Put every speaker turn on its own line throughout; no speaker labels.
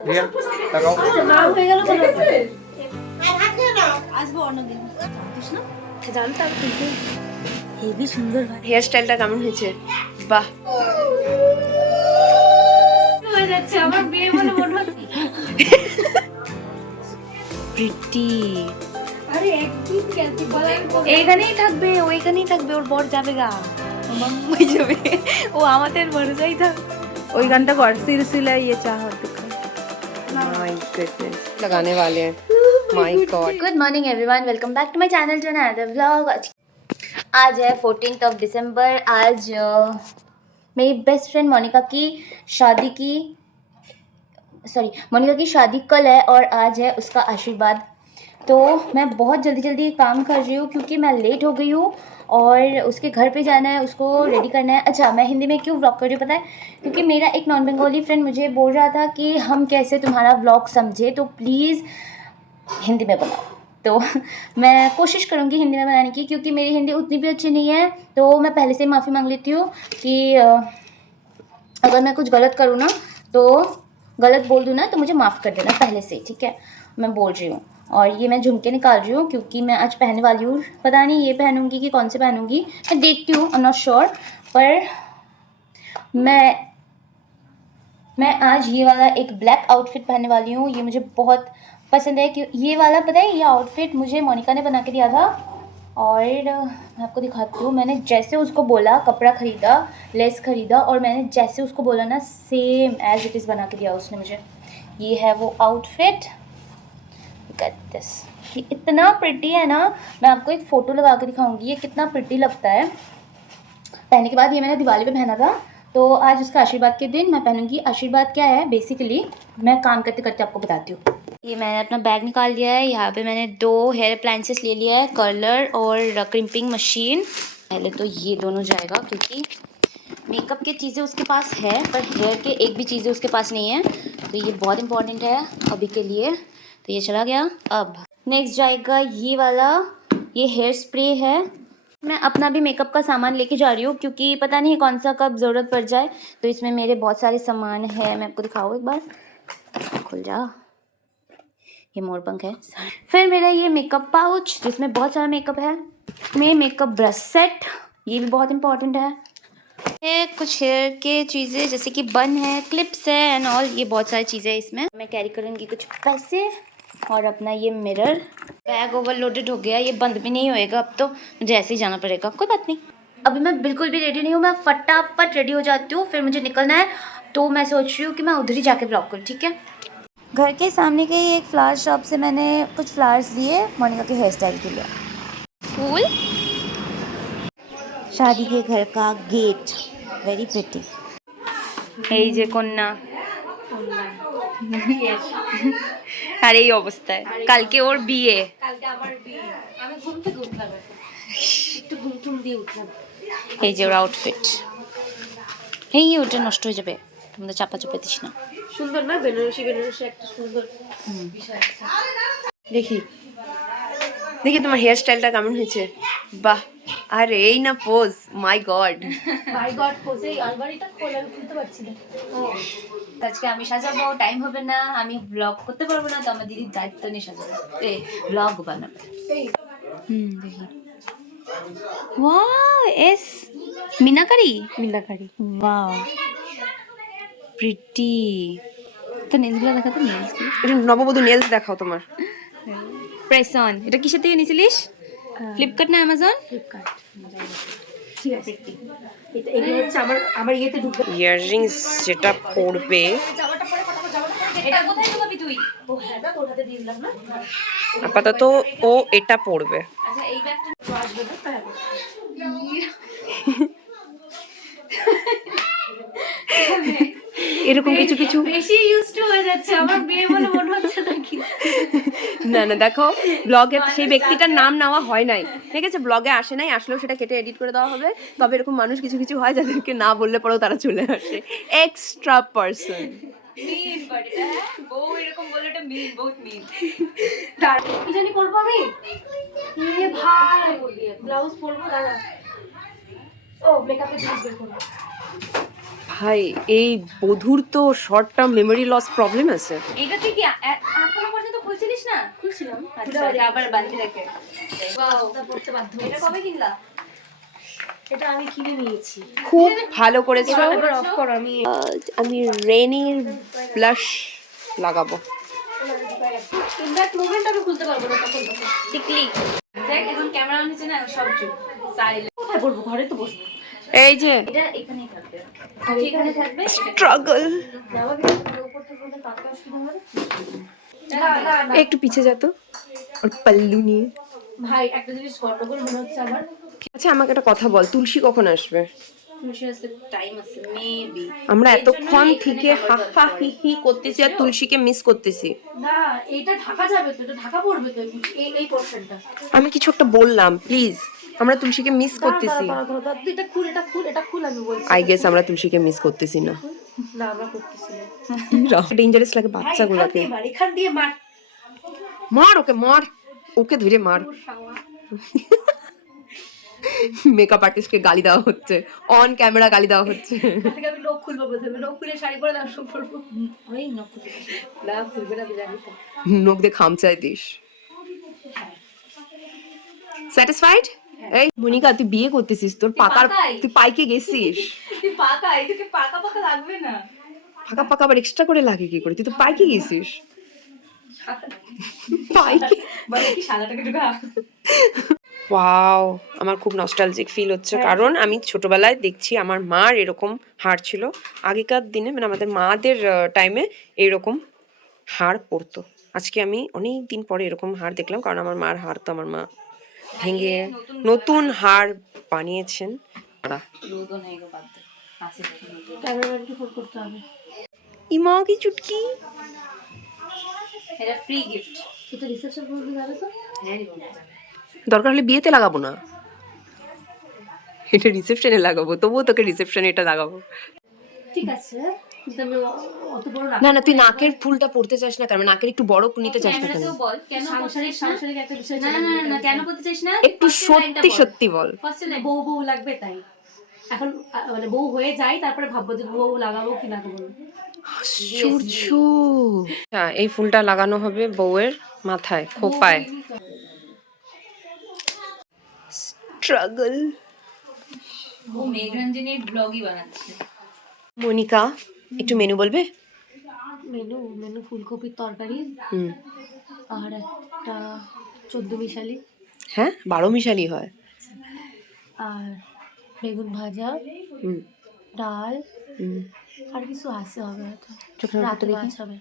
তাকাও।
কিন্তু হেভি সুন্দর ভাই
হেয়ার স্টাইলটা কেমন হয়েছে? বাহ।
হয়ে যাচ্ছে আমার বিয়ে বলে মনে হচ্ছে
প্রিটি
আরে একদিন
এইখানেই থাকবে ওইখানেই থাকবে ওর বর যাবে গা। যাবে। ও আমাদের ভরসাই থাক।
ওই গানটা কর সিলসিলা ইয়ে
माय लगाने वाले हैं। My god
good morning everyone welcome back to my channel to another vlog आज है फोर्टीन ऑफ़ दिसंबर आज मेरी बेस्ट फ्रेंड मोनिका की शादी की सॉरी मोनिका की शादी कल है और आज है उसका आशीर्वाद। तो मैं बहुत जल्दी जल्दी काम कर रही हूँ क्योंकि मैं लेट हो गई हूँ। और उसके घर पे जाना है, उसको रेडी करना है। अच्छा मैं हिंदी में क्यों व्लॉग कर रही हूँ पता है? क्योंकि मेरा एक नॉन बंगाली फ्रेंड मुझे बोल रहा था कि हम कैसे तुम्हारा व्लॉग समझे तो प्लीज़ हिंदी में बनाओ। तो मैं कोशिश करूँगी हिंदी में बनाने की, क्योंकि मेरी हिंदी उतनी भी अच्छी नहीं है। तो मैं पहले से माफ़ी मांग लेती हूँ कि अगर मैं कुछ गलत करूँ ना तो गलत बोल दूँ ना तो मुझे माफ़ कर देना पहले से, ठीक है? मैं बोल रही हूँ। और ये मैं झुमके निकाल रही हूँ क्योंकि मैं आज पहनने वाली हूँ। पता नहीं ये पहनूँगी कि कौन से पहनूँगी। मैं देखती हूँ आई नॉट श्योर पर मैं मैं आज ये वाला एक ब्लैक आउटफिट पहनने वाली हूँ। ये मुझे बहुत पसंद है कि ये वाला पता है, ये आउटफिट मुझे मोनिका ने बना के दिया था। और मैं आपको दिखाती हूँ, मैंने जैसे उसको बोला, कपड़ा ख़रीदा, लेस ख़रीदा, और मैंने जैसे उसको बोला ना सेम एज इट इज़ बना के दिया उसने मुझे। ये है वो आउटफिट दिस ये इतना प्रिटी है ना, मैं आपको एक फ़ोटो लगा के दिखाऊँगी, ये कितना प्रिटी लगता है। पहनने के बाद ये मैंने दिवाली पे पहना था तो आज उसका आशीर्वाद के दिन मैं पहनूँगी। आशीर्वाद क्या है? बेसिकली मैं काम करते करते आपको बताती हूँ। ये मैंने अपना बैग निकाल लिया है, यहाँ पे मैंने दो हेयर अप्लाइंसेस ले लिया है कर्लर और क्रिम्पिंग मशीन पहले तो ये दोनों जाएगा, क्योंकि मेकअप की चीज़ें उसके पास है, पर हेयर के एक भी चीज़ें उसके पास नहीं है। तो ये बहुत इंपॉर्टेंट है अभी के लिए। तो ये चला गया। अब नेक्स्ट जाएगा ये वाला। ये हेयर स्प्रे है। मैं अपना भी मेकअप का सामान लेके जा रही हूँ क्योंकि पता नहीं कौन सा कब ज़रूरत पड़ जाए। तो इसमें मेरे बहुत सारे सामान है। मैं आपको दिखाऊँ एक बार। खुल जा। ये मोरपंख है। फिर मेरा ये मेकअप पाउच जिसमें बहुत सारा मेकअप है। मेरे मेकअप ब्रश सेट ये भी बहुत इंपॉर्टेंट है। ये कुछ हेयर के चीज़ें, जैसे कि बन है क्लिप्स है एंड ऑल ये बहुत सारी चीज़ें इसमें। मैं कैरी करूँगी कुछ पैसे। और अपना ये मिरर बैग ओवरलोडेड हो गया ये बंद भी नहीं होएगा अब तो मुझे ऐसे ही जाना पड़ेगा कोई बात नहीं अभी मैं बिल्कुल भी रेडी नहीं हूँ मैं फटाफट रेडी हो जाती हूँ फिर मुझे निकलना है तो मैं सोच रही हूँ कि मैं उधर ही जाके ब्लॉग करूँ ठीक है घर के सामने के ही एक फ्लावर शॉप से मैंने कुछ फ्लावर्स लिए मोनिका के हेयर स्टाइल के लिए फूल शादी के घर का गेट वेरी प्रिटी
এই যে কন্যা আর এই অবস্থায়। কালকে ওর বিয়ে। এই যে ওর আউটফিট এই ওটা নষ্ট হয়ে যাবে। আমাদের চাপা চুপে দিস না।
সুন্দর না? বেনারসি বেনারসি একটা সুন্দর বিষয়
দেখি। দেখি তোমার হেয়ার স্টাইলটা কেমন হয়েছে? বাহ। আরে এই না pose my god
my god পোজে আলমারিটা খোলা আমি খুলতে পারছি না।
আজকে আমি সাজাবো টাইম হবে না আমি ব্লগ করতে পারব না তো আমার দিদির দায়িত্ব নিয়ে সাজাবো। এ ব্লগ বানাবে।
হুম দেখি। ওয়াও এস মিনাকারি?
মিনাকারি।
ওয়াও প্রিটি তো নেলসগুলো দেখাতো নেলসগুলো
এটা নববধূ নেলস দেখাও তোমার।
প্রেস অন এটা কিসের থেকে নিয়েছিলিস? ফ্লিপকার্ট না অ্যামাজন
ফ্লিপকার্ট ঠিক আছে এটা হচ্ছে আমার আমার ইয়েতে ঢুকবে।
ইয়াররিংস যেটা পড়বে
এটা কোথায় ঢুকাবি তুই?
ও হ্যাঁ
আপাতত ও এটা পড়বে
আচ্ছা এই ব্যাগটা
তো আসবে না তাই হবে।
এরকম কিছু কিছু
বেশি ইউজ টু হয়ে যাচ্ছে আমার বিয়ে বলে মনে হচ্ছে নাকি
না না দেখো ব্লগে সেই ব্যক্তিটার নাম নেওয়া হয় নাই। ঠিক আছে ব্লগে আসে নাই আসলেও সেটা কেটে এডিট করে দেওয়া হবে। তবে এরকম মানুষ কিছু কিছু হয় যাদেরকে না বললে পরেও তারা চলে আসে। এক্সট্রা পার্সন
হ্যাঁ?
করব আমি? ব্লাউজ পরবো দাঁড়া। ও মেকআপের জিনিস বের করব।
ভাই এই বধুর তো short term memory loss problem আছে।
এটা তুই কি এখনও পর্যন্ত খুলছিলিস না?
খুলছিলাম।
আচ্ছা, আবার বাঁধি রেখে।
তা পড়তে বাধ্য
এটা কবে কিনলা?
এটা আমি কিনে নিয়েছি।
খুব ভালো করেছ।
এবার অফ করো আমি
আমি রেনির ব্লাশ লাগাবো।
ইনফ্যাক্ট আমি খুলতে পারব না তখন তখন।
দেখ এখন ক্যামেরা নিচে না সব চুপ। সাইলেন্ট
কোথায় বলব ঘরে তো বসবো।
এই যে। স্ট্রাগল একটু পিছে যেত ওর পাল্লু নিয়ে।
ভাই একটা জিনিস গন্ডগোল মনে হচ্ছে আমার।
আচ্ছা আমাকে একটা কথা বল তুলসী কখন আসবে? আমরা এতক্ষণ থেকে হা হা হি হি করতেছি আর তুলসীকে মিস করতেছি। আমি কিছু একটা বললাম প্লিজ আমরা তুলসীকে মিস করতেছি।
এটা খুল এটা খুল এটা খুল আমি বলছি।
আই গেস আমরা তুলসীকে মিস করতেছি না। ডেঞ্জারাস লাগে বাচ্চাগুলোকে।
মার দিয়ে মার।
মার ওকে মার। ওকে ধরে মার। মেকআপ আর্টিস্টকে গালি দেওয়া হচ্ছে। অন ক্যামেরা গালি দেওয়া হচ্ছে।
আমি নখ খুলবো প্রথমে নখ খুলে শাড়ি পরে দাম শুরু করব ওই নখ না। খুলবে না জানি তো
দিয়ে খামচায় দিস। স্যাটিসফাইড এই মনিকা তুই বিয়ে করতেছিস তোর পাকার তুই পাইকে গেছিস।
তুই পাকা এটাকে পাকা পাকা লাগবে না।
ফাঁকা পাকা আবার এক্সট্রা করে লাগে কি করে? তুই তো পাইকে গেছিস। পাইকে?
বলে কি সাদাটাকে ঢুকা
ওয়াও আমার খুব নস্টালজিক ফিল হচ্ছে। কারণ আমি ছোটবেলায় দেখছি আমার মার এরকম হাড় ছিল। আগেকার দিনে মানে আমাদের মাদের টাইমে এরকম হাড় পড়তো আজকে আমি অনেক দিন পরে এরকম হাড় দেখলাম কারণ আমার মার হাড় তো আমার মা ভেঙে নতুন হাড় বানিয়েছেন তারা। ইমা কি চুটকি?
এটা ফ্রি গিফট
এটা রিসেপশন করতে যাবে তো?
হ্যাঁ।
দরকার হলে বিয়েতে লাগাবো না। এটা রিসেপশনে লাগাবো তবুও তোকে রিসেপশনে এটা লাগাবো।
ঠিক আছে। কিন্তু আমি অত বড়
না না তুই নাকের ফুলটা পড়তে চাস না কারণ নাকের একটু বড় নিতে চাস না কেন?
কেন
সাংসারিক সাংসারিক একটা বিষয়
না না না, না কেন করতে চাইছ না?
একটু সত্যি সত্যি বল।
ফার্স্ট
বউ বউ লাগবে তাই। এখন মানে বউ হয়ে যায় তারপরে ভাববো যে বউ লাগাবো কি লাগাবো
আশ্চর্য। আচ্ছা, এই ফুলটা লাগানো হবে বউয়ের মাথায় খোপায়। স্ট্রাগল।
ও মেঘরঞ্জনের ব্লগই বানাচ্ছে।
মনিকা একটু মেনু বলবে?
মেনু মেনু ফুলকপির তরকারি।
হুম।
আর একটা চোদ্দ মিশালি।
হ্যাঁ বারো মিশালি হয়।
আর বেগুন ভাজা।
হুম।
ডাল। আর কিছু আছে হবে রাতে মাছ হবে।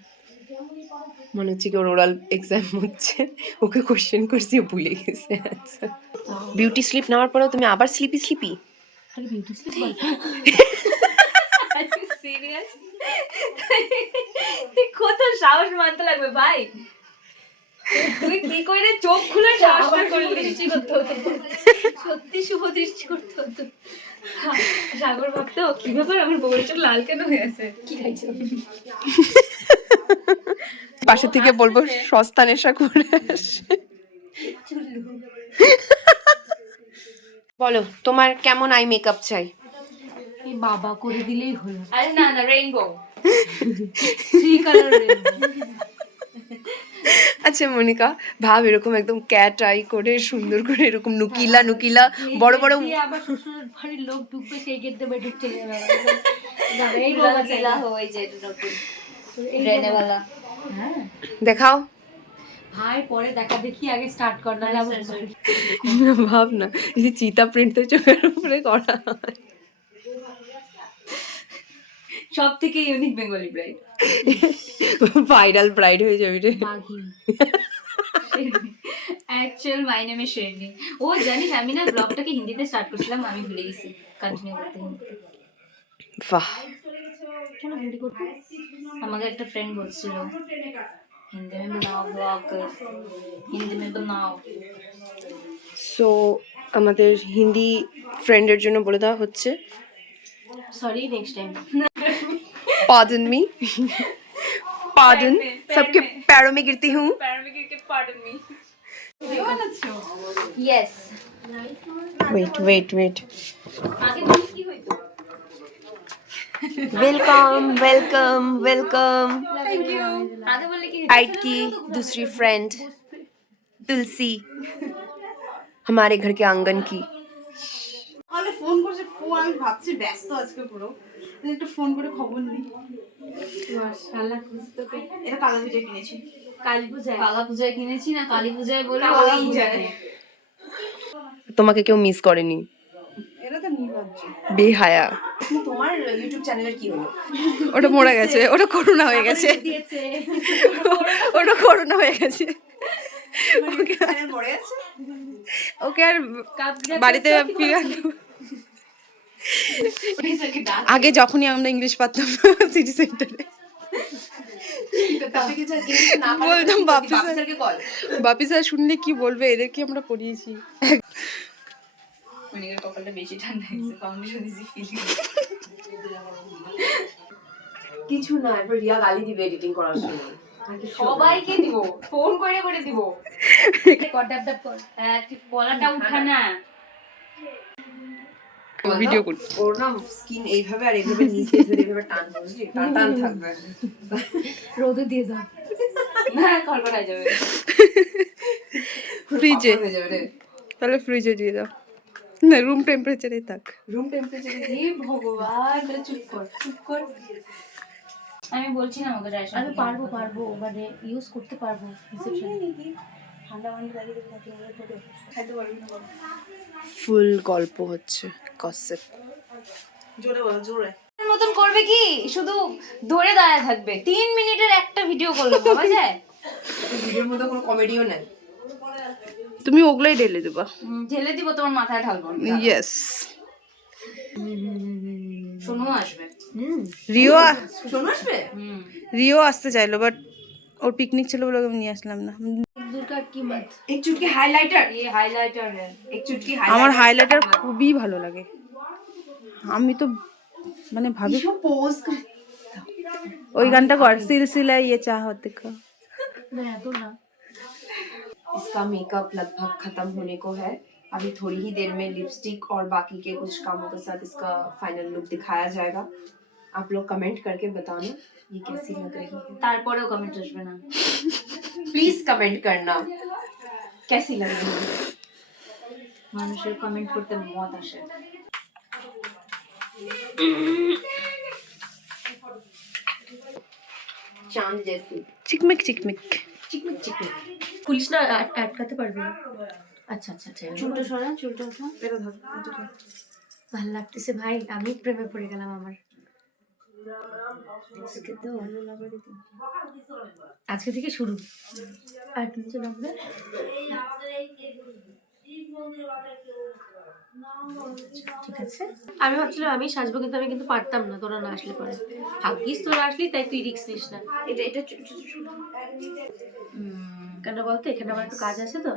মনে হচ্ছে কি ওর ওরাল এক্সাম হচ্ছে। ওকে কোশ্চেন করছি ও ভুলে গেছে। আচ্ছা। বিউটি স্লিপ নেওয়ার পরেও তুমি আবার স্লিপি স্লিপি
আরে বিউটি স্লিপ
সিরিয়াস তুই কত সাহস মানতে লাগবে ভাই? তুই কি করে চোখ খুলে সাহস
আবার
করে
শুভ দৃষ্টি করতে হতো
সত্যি শুভ দৃষ্টি করতে হতো। সাগর ভক্ত কি ব্যাপার? আমার বউয়ের চোখ লাল কেন হয়ে আছে?
কি খাইছো?
পাশে থেকে বলব সস্তা নেশা করে বলো তোমার কেমন আই মেকআপ চাই?
এই বাবা করে দিলেই হলো।
আরে না না রেইনবো
থ্রি কালার
আচ্ছা মনিকা ভাব এরকম একদম ক্যাট আই করে সুন্দর করে এরকম নুকিলা নুকিলা বড় বড়
আবার শ্বশুর বাড়ির লোক ঢুকবে সেই গেট বেডরুম চলে যাবে। এই চাই
হয়ে যায় নতুন রেনেওয়ালা
হ্যাঁ।
দেখাও।
ভাই পরে দেখা দেখি আগে স্টার্ট কর না
ভাব না এই যে চিতা প্রিন্ট তো চোখের উপরে করা হয়।
সব থেকে unique Bengali bride
viral bride হয়ে যাবে রে।
অ্যাকচুয়াল মাই নেম ইজ শেরনি ও জানিস আমি না ব্লগটাকে হিন্দিতে স্টার্ট করছিলাম আমি ভুলে গেছি। কন্টিনিউ করতে হিন্দিতে।
বাহ।
কেন হিন্দি করতে
আমাকে একটা ফ্রেন্ড বলছিল। হিন্দি মে বনাও ব্লগ হিন্দি মে বনাও
সো আমাদের হিন্দি ফ্রেন্ডের জন্য বলে দেওয়া হচ্ছে।
Sorry next time
pardon me pardon सबके पैरों में गिरती हूँ
ইয়েস
वेट वेट वेट
আগে বলি কি হইতো
वेलकम वेलकम वेलकम
আগে বললে কি
आइट की दूसरी फ्रेंड तुलसी हमारे घर के आंगन की
আমাকে ফোন করছে ফোন আমি ভাবছি ব্যস্ত আজকে পুরো একটু ফোন করে খবর নিই। এটা কালা পুজো কিনেছি।
কালী পূজায় কালা পূজায় কিনেছি না কালী পূজায় বলে
কালা পূজায়।
তোমাকে কেউ মিস করেনি?
এটা তো নির্লজ্জ।
বেহায়া। তোমার ইউটিউব চ্যানেলের কি হলো?
ওটা মরে গেছে ওটা করোনা হয়ে গেছে। ওটা করোনা হয়ে গেছে।
চ্যানেল মরে আছে
ওকে আর বাড়িতে ফিরে আনলো আগে যখনই আমরা ইংলিশ পারতাম সিটি সেন্টারে বলতাম বাপি স্যার। বাপি স্যার শুনলে কি বলবে? এদেরকে আমরা পড়িয়েছি
কিছু না এবার রিয়া গালি দিবে এডিটিং করার সময়
সবাইকে দিব ফোন করে করে দিব। কর ডাব ডাব কর। হ্যাঁ গলাটা উঠা না।
ভিডিও করি
ওর না স্কিন এইভাবে আর এইভাবে নিচে ধরে এইভাবে টান বুঝলি? টান টান থাকবে।
রোদে দিয়ে দাও। না কল্পনা যাবে।
ফ্রিজে তাহলে ফ্রিজে দিয়ে দাও। না রুম টেম্পারেচারে থাক।
রুম টেম্পারেচারে
হে ভগবান চুপ কর চুপ কর। আমি বলছি না ওকে যাই আমি পারব পারব মানে ইউজ করতে পারব ঠান্ডা বাবা।
ফুল গল্প হচ্ছে কসেপ
জোরে বলো জোরে।
মতন করবে কি? শুধু ধরে দাঁড়ায় থাকবে। তিন মিনিটের একটা ভিডিও করলে ভাবা যায়?
ভিডিওর মধ্যে কোনো কমেডিও নাই।
তুমি ওগুলাই ঢেলে দেবা।
ঢেলে দিব তোমার মাথায় ঢালবো না।
ইয়েস
সোনু আসবে।
রিও
শোনো আসবে?
রিও আসতে চাইলো বাট ওর পিকনিক ছিল বলে ওকে আমি নিয়ে আসলাম না
দুর্গা কি মত
এক চুটকি হাইলাইটার
ये हाइलाइटर है
এক চুটকি
আমার হাইলাইটার খুবই ভালো লাগে আমি তো মানে ভাবি
পোজ
ওই গানটা কর সিলসিলা ইয়ে চাহত का
मैं तो ना
इसका मेकअप लगभग खत्म होने को है अभी थोड़ी ही देर में लिपस्टिक और बाकी के कुछ कामों के साथ इसका फाइनल लुक दिखाया जाएगा आप लोग कमेंट करके बताना ये कैसी लग रही है
তারপরেও কমেন্ট আসবে না
प्लीज कमेंट करना कैसी लग रही है
মানুষের কমেন্ট করতে মত আসে
चांद जैसी
চিকমিক চিকমিক
चिकमिक चिकमिक
পুলিশ না আটকাতে পারবে আচ্ছা আচ্ছা আচ্ছা চুলটা সরা চুলটা ওঠা
এটা ধর এটা ধর।
ভালো লাগতেছে ভাই আমি প্রেমে পড়ে গেলাম আমার আজকে থেকে শুরু আর নিচে নামবে ঠিক আছে
আমি ভাবছিলাম আমি সাজবো কিন্তু আমি কিন্তু পারতাম না তোরা না আসলে পরে ভাগ্যিস তোরা আসলি তাই তুই রিক্স নিস না এটা এটা চু- চু- চু- চু- কেন বলতো এখানে আমার একটু কাজ আছে তো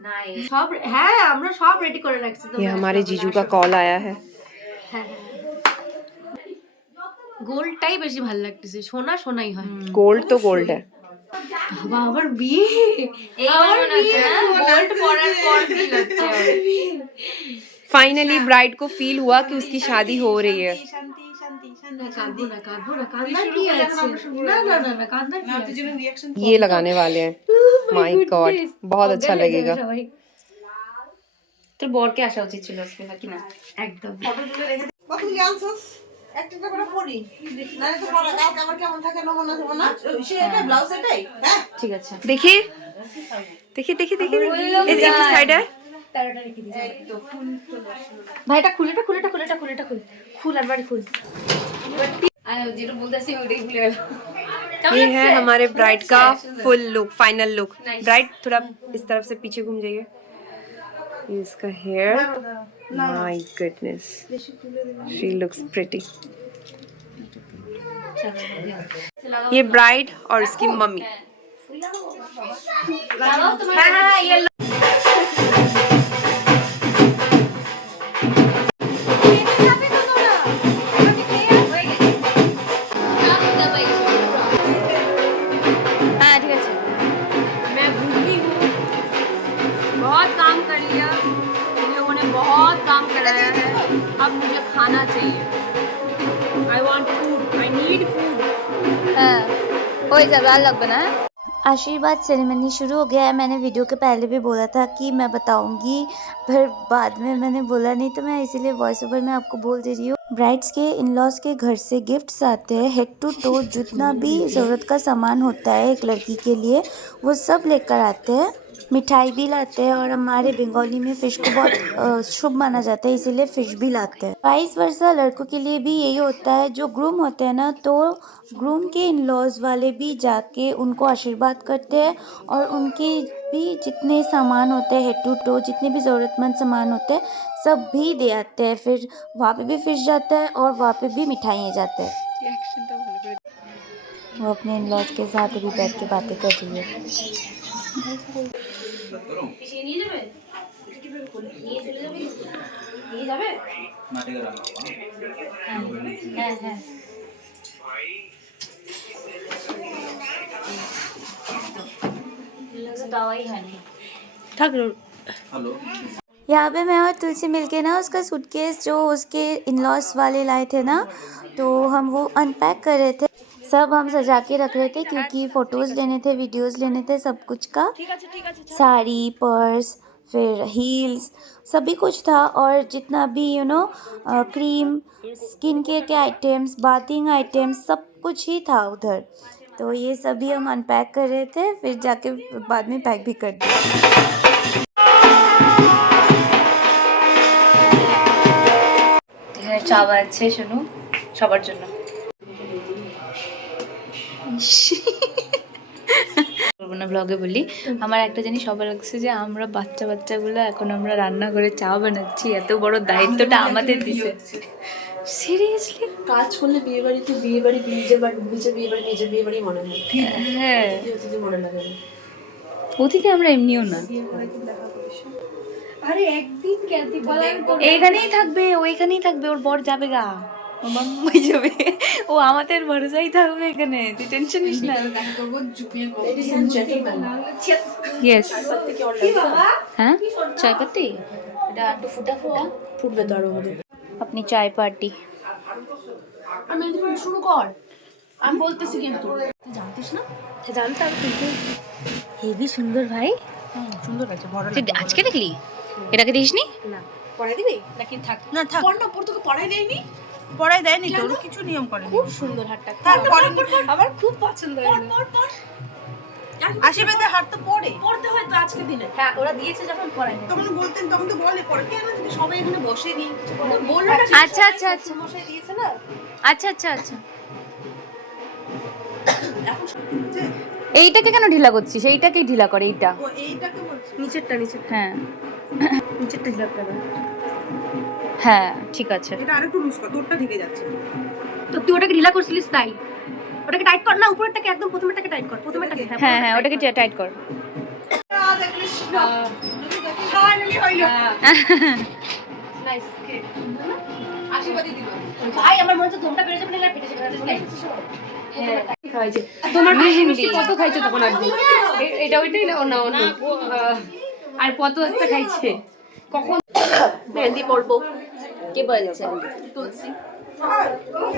নাই
সব হ্যাঁ আমরা সব রেডি করে রাখছি
ये
তোমরা
हमारे
আসো,
जीजू
আসো।
का कॉल आया है
হ্যাঁ হ্যাঁ গোল্ডটাই বেশি ভালো লাগতেছে সোনা সোনাই হয়
गोल्ड तो गोल्ड है
বাবা আমার বিয়ে
এইবার মনে হচ্ছে না গোল্ড পরার পর ফিল হচ্ছে ওর।
फाइनली ब्राइड को फील हुआ कि उसकी शादी हो रही है
শান্তি শান্তি শান্তি
না কাঁদবো না কাঁদবো না কান্নার কি আছে না না না না কান্নার কি আছে
জন্য রিয়াকশন
ये लगाने वाले हैं माय गॉड बहुत अच्छा लगेगा
সবাই
তোর বরকে আসা উচিত ছিল আজকে নাকি না
একদম
কতগুলি আনছস একটা একটা করে পরি না তো পরা কালকে আবার কেমন থাকে নমুনা দেবো না সে এটা ব্লাউজ এটাই হ্যাঁ
ঠিক আছে
देखिए देखिए देखिए देखिए एक एक साइड है
ভাই এটা খুলে এটা খুলে এটা খুলে এটা খুলে এটা খুলে খুল আর বাড়ি খুল
আর যেটা বলতেছি ওটাই ভুলে গেল
ये है हमारे ब्राइड का full look final look bride थोड़ा इस तरफ से पीछे घूम जाइए इसका hair my goodness she looks pretty ये ब्राइड और इसकी मम्मी।
काम कराया है। अब मुझे खाना चाहिए।
I want food I need food कोई वही लग बना। है आशीर्वाद सेरेमनी शुरू हो गया है। मैंने वीडियो के पहले भी बोला था कि मैं बताऊँगी पर बाद में मैंने बोला नहीं तो मैं इसीलिए वॉइस ओवर में आपको बोल दे रही हूँ। ब्राइड्स के इन लॉज के घर से गिफ्ट्स आते हैं। हेड टू टो जितना भी ज़रूरत का सामान होता है एक लड़की के लिए वो सब लेकर आते हैं। मिठाई भी लाते हैं और हमारे बंगाली में फ़िश को बहुत शुभ माना जाता है इसीलिए फ़िश भी लाते हैं। वाइस वर्षा लड़कों के लिए भी यही होता है जो ग्रूम होते हैं ना तो ग्रूम के इन लॉज वाले भी जाके उनको आशीर्वाद करते हैं और उनके भी जितने सामान होते हैं हेड टू टो जितने भी ज़रूरतमंद सामान होते हैं सब भी दे आते हैं। फिर वहाँ पे भी फ़िश जाता है और वहाँ पे भी मिठाइयाँ जाते हैं। वो अपने इन लॉज के साथ भी बैठ के बातें कर रही है। করো নিয়ে যাবে? यहाँ पे मैं और तुलसी मिलके ना उसका सूटकेस जो उसके इन लॉस वाले लाए थे ना तो हम वो अनपैक कर रहे थे। सब हम सजा के रख रहे थे क्योंकि फ़ोटोज़ लेने थे वीडियोज़ लेने थे सब कुछ का साड़ी पर्स फिर हील्स सभी कुछ था और जितना भी you know cream skin care के आइटम्स बाथिंग आइटम्स सब कुछ ही था उधर तो ये सभी हम अनपैक कर रहे थे फिर जाके बाद में पैक भी कर दिया এখানে চা বানাচ্ছে শোনো সবার জন্য ব্লগে বলি আমার একটা জিনিস সবার লাগছে যে আমরা বাচ্চা বাচ্চাগুলো এখন আমরা রান্না করে চা বানাচ্ছি এত বড় দায়িত্বটা আমাদের দিছে। সিরিয়াসলি
কাজ করলে বিয়ে বাড়িতে বিয়ে বাড়ি নিজের বাড়ি নিজের বিয়ে বাড়ি নিজের বিয়ে বাড়ি মনে হয়।
হ্যাঁ।
অতিথি মনে লাগে।
অতিথি আমরা এমনিও না। এইখানেই থাকবে ও এখানেই থাকবে ওর বর যাবে গা। মাম্মাই যাবে। ও আমাদের ভরসাই থাকবে এখানে তুই টেনশন নিস না। ইয়েস
সত্যি কি অর্ডার
হ্যাঁ? চায় পাতি? এটা একটু ফুটা ফুটা।
ফুটবে তো আরও হবে।
আপনি চায় পার্টি।
আমি শুরু কর। আমি বলতেছি কিন্তু। তুই জানতিস না?
জানতাম কিন্তু। হেভি সুন্দর ভাই।
সুন্দর লাগছে বড়
তুই আজকে দেখলি? এটাকে দিসনি
না পড়াই দিবি? নাকি থাক?
না থাক।
পড় না পড় তোকে পড়াই দেয়নি?
পড়াই দেয়নি তো ওরা কিছু নিয়ম করেনি।
খুব সুন্দর হাতটা
তারপরে
আমার খুব পছন্দ
হাত তো পড়ে।
পড়তে হয় তো আজকে দিনে। হ্যাঁ ওরা দিয়েছে যখন
তখন বলতেন তখন তো বলে পড়ে। কেন যদি সবাই এখানে বসে নি
বলল না
আচ্ছা আচ্ছা আচ্ছা।
মশাই দিয়েছে না?
আচ্ছা আচ্ছা আচ্ছা। এইটাকে কেন ঢিলা করছিস? এইটাকেই ঢিলা করে এইটা।
এইটাকে
নিচেরটা নিচের
হ্যাঁ।
নিচেরটা হিসাব করে।
হ্যাঁ ঠিক আছে।
এটা আরেকটু লুজ কর তোরটা ঢেকে যাচ্ছে।
তো তুই ওটাকে ঢিলা করছিলিস তাই? ওটাকে টাইট কর না উপরেরটাকে একদম প্রথমেরটাকে টাইট কর। প্রথমেরটাকে
হ্যাঁ হ্যাঁ ওটাকে টাইট কর।
রাধা কৃষ্ণ ফাইনালি হইল
নাইস
আশীর্বাদই দিল
ভাই আমার মনে হচ্ছে দমটা বেড়ে যাবে না ফেটে যাবে খাইছে তোমার মেহেন্দি। কত খাইছে তখন আজকে এটা ওইটাই না না অন্য আর কত একটা খাইছে। কখন মেহেন্দি পড়ব
কে বলছে?
তুলসী।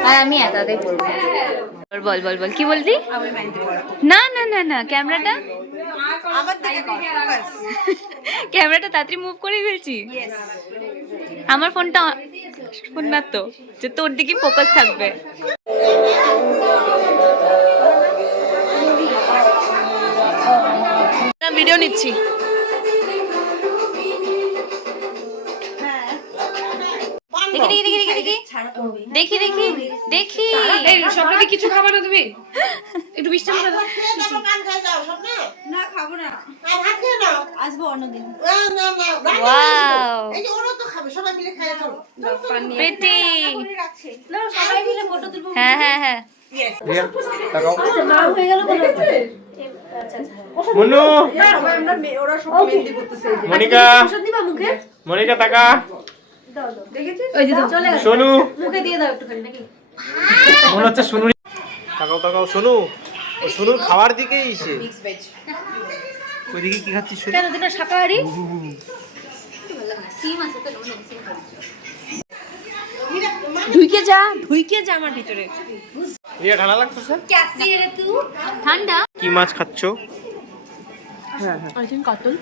আর আমি একাকে বলব বল বল বল বল। কি
পড়াবো
না না না না। ক্যামেরাটা? ক্যামেরাটা তাড়াতাড়ি মুভ করে ফেলছি? আমার ফোনটা ফোন না তো যে তোর দিকে ফোকাস থাকবে।
ভিডিও নিচ্ছি।
দেখি দেখি দেখি। দেখি
এই স্বপ্নকে কিছু খাবে না তুমি? একটু বিশ্রাম করে দাও।
পান খাই যাও স্বপ্ন
না? খাব না।
আর ভাত খেয়ে নাও।
আসব অন্যদিন।
না না না
ওয়াও।
এই যে ওরা তো খাবে সবাই মিলে খাই চলো।
প্রিটি
না সবাই মিলে ফটো তুলবো।
হ্যাঁ হ্যাঁ হ্যাঁ।
হয়ে
মনিকা।
মুখে?
মনিকা তাকা।
ওই যে দাও, চলে গেছে।
সোনু।
মুখে দিয়ে দাও একটুখানি নাকি?
মনে হচ্ছে সোনু তাকাও তাকাও সোনু। ও সোনুর খাওয়ার দিকেই সে ওইদিকে কি খাচ্ছিস সোনু?
কেন দিনা শাকাহারি?
ঢুইকে যা ঢুইকে যা আমার ভিতরে।
রিয়া ঠান্ডা কি মাছ খাচ্ছ?
I think katla.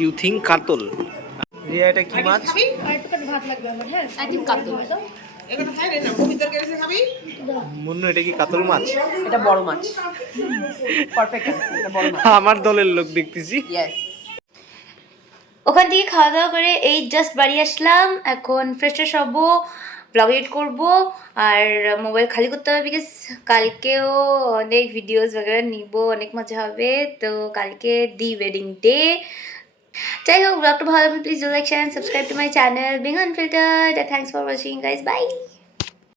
You think katla? Riya এটা কি মাছ?
আই থিঙ্ক কাতল।
এখানে খাই রে না পবিত্র কেসে খাবি?
মুন্নু এটা কি কাতল মাছ?
এটা বড় মাছ। পারফেক্ট এটা বড় মাছ।
আমার দলের লোক দেখতেছি।
ইয়েস
ওখান থেকে খাওয়া দাওয়া করে এই জাস্ট বাড়ি আসলাম। এখন ফ্রেশ ট্রেশ হব ব্লগ এডিট করব আর মোবাইল খালি করতে হবে বিকজ কালকেও অনেক ভিডিওস বগেরা নিব অনেক মজা হবে। তো কালকে the wedding day Chai hope vlog to Bhalam. Please do like, share, and subscribe to my channel. Being unfiltered. Thanks for watching, guys. Bye.